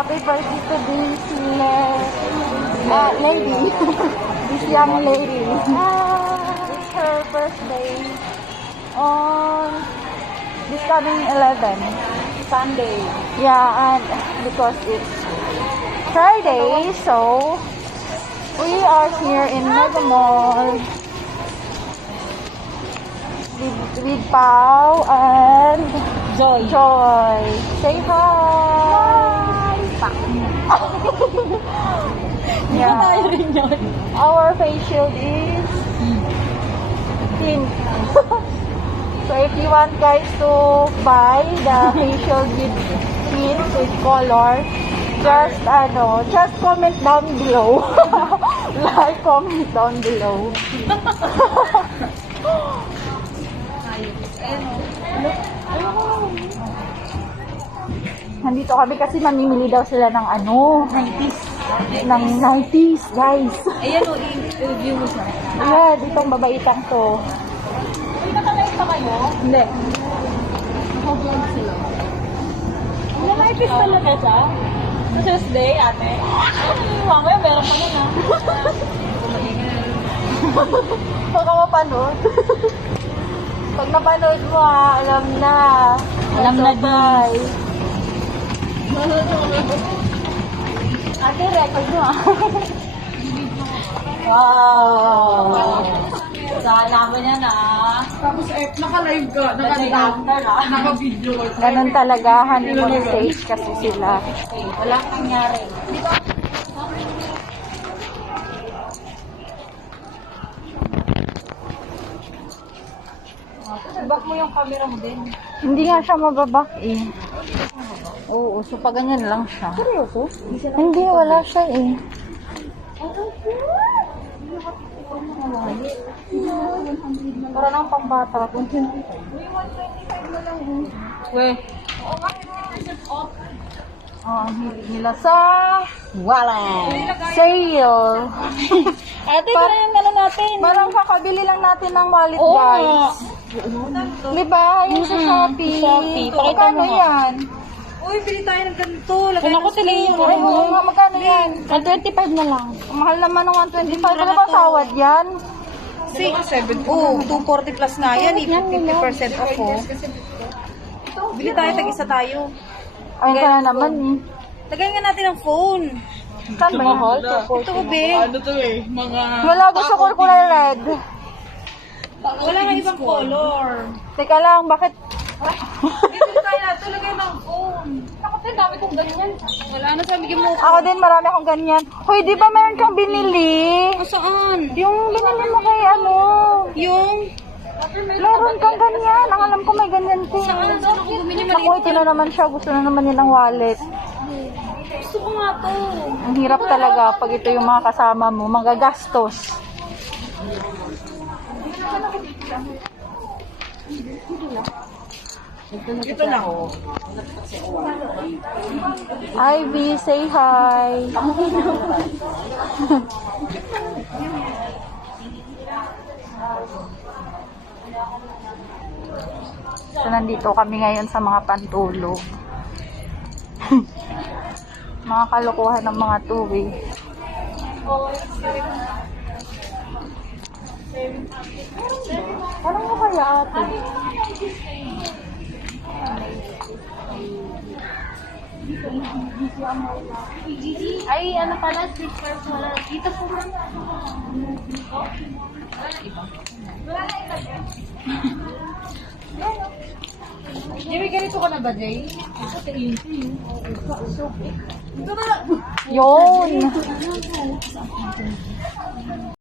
happy birthday to this lady. This young lady. It's her birthday on this coming 11. Sunday. Yeah, and because it's Friday, so we are here in Mega Mall with Pao and Joy. Say hi. Yeah. Our face shield is pink. So if you want guys to buy the face shield with pink with color, just comment down below. Like, comment down below. Nandito kami kasi mamimili daw sila ng 90s. Ng 90s, guys. Ayan o, i-review mo siya. Yeah, ditong babaitang to. Uy, nakalain pa kayo? Hindi. Nakablog sila. Ang na-artist talaga siya. Sa Tuesday, ate. Iwan ko yun, meron pa muna. Baka mapanood. Pag napanood mo alam na. Alam na din. Ate, record mo Wow! Sana mo yan Tapos naka-live ka, naka-video ka. Ganun talaga, honeymoon stage kasi sila. Walang nangyari. Back mo yung camera mo din. Hindi nga siya mababak eh. Oo, so pag ganyan lang siya. Seryoso? Hindi, wala siya eh. Para lang pambata. Weh. Ang hilig nila sa Wallet. sale. Ate, kaya yung gano'n natin. Parang kakabili lang natin ng wallet, Oo guys. Diba? Yung sa Shopee. Shopee. Pakita Magkano mo nga. yan? Uy, pili tayo ng ganito. Kung ako tingin mo. Ay, oo nga, magkano yan? 125 na lang. Ang mahal naman ng 125. Ano ba tawad yan? 6, 7. Oo, 240 plus na yan. 50% off. Bili tayo, tag-isa tayo. Ayun ka na naman eh. Lagay nga natin ang phone. Saan ba yan? Ito ko, be. Ano to eh? Mga... Wala, gusto ko kulay red. Wala nga ibang color. Teka lang, bakit? Bili tayo natin, lagay ng phone. Ako din, dami kong ganyan. Wala na, sabi mo. Ako din, marami akong ganyan. Hoy, di ba meron kang binili? Saan? Yung binili mo kay Yung? meron kang ganyan. Ang alam ko may ganyan ko. Saan? Saan ako bumili mali? Naku, ito na naman siya. Gusto na naman nilang wallet. Gusto ko nga to. Ang hirap talaga pag ito yung mga kasama mo. Magagastos. Ito na ako. Ivy, say hi. So, nandito kami ngayon sa mga pantulog. Mga kalokohan ng mga tuwi. Parang mo kaya ate? Ay, ano pala, slippers wala. Dito po. Jimmy, ganito ka na ba, Jay? Yun!